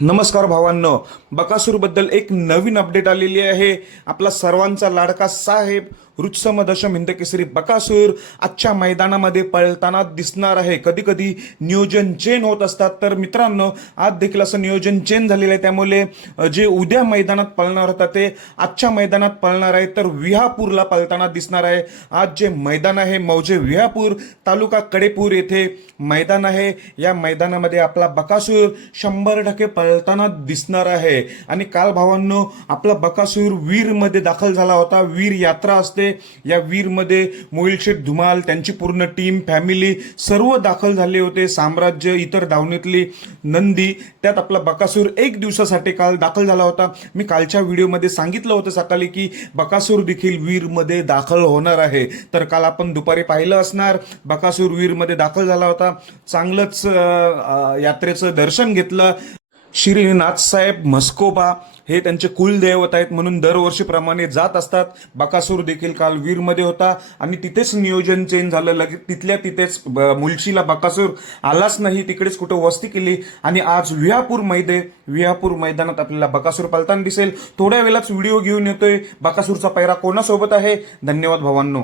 नमस्कार भावांनो. बकासूरबद्दल एक नवीन अपडेट आलेली आहे. आपला सर्वांचा लाडका साहेब रुत्सम दशम हिंदकेसरी बकासूर आजच्या मैदानामध्ये पळताना दिसणार आहे. कधी कधी नियोजन चेन होत असतात. तर मित्रांनो आज देखील असं नियोजन चेन झालेलं आहे. त्यामुळे जे उद्या मैदानात पळणार होता ते आजच्या मैदानात पळणार आहे. तर विहापूरला पळताना दिसणार आहे. आज जे मैदान आहे मौजे विहापूर तालुका कडेपूर येथे मैदान आहे. या मैदानामध्ये आपला बकासूर शंभर टक्के पळताना दिसणार आहे. आणि काल भावांनो आपला बकासूर वीरमध्ये दाखल झाला होता. वीर यात्रा असते. या वीरमध्ये मोहिलशेठ धुमाल त्यांची पूर्ण टीम फॅमिली सर्व दाखल झाले होते. साम्राज्य इतर दावणीतली नंदी त्यात आपला बकासूर एक दिवसासाठी काल दाखल झाला होता. मी कालच्या व्हिडिओमध्ये सांगितलं होतं सकाळी की बकासूर देखील वीरमध्ये दाखल होणार आहे. तर काल आपण दुपारी पाहिलं असणार बकासूर वीरमध्ये दाखल झाला होता. चांगलंच यात्रेचं दर्शन घेतलं. श्री नाथसाहेब म्हस्कोबा हे त्यांचे कुलदैवत आहेत म्हणून दरवर्षीप्रमाणे जात असतात. बकासूर देखील काल वीरमध्ये होता आणि तिथेच नियोजन चेंज झालं. लगेच तिथल्या तिथेच ब- मुलशीला बकासूर आलाच नाही. तिकडेच कुठं वस्ती केली आणि आज विहापूर मैदे विहापूर मैदानात आपल्याला बकासूर पालताना दिसेल. थोड्या वेळाच व्हिडिओ घेऊन येतोय. बकासूरचा पैरा कोणासोबत आहे? धन्यवाद भावांनो.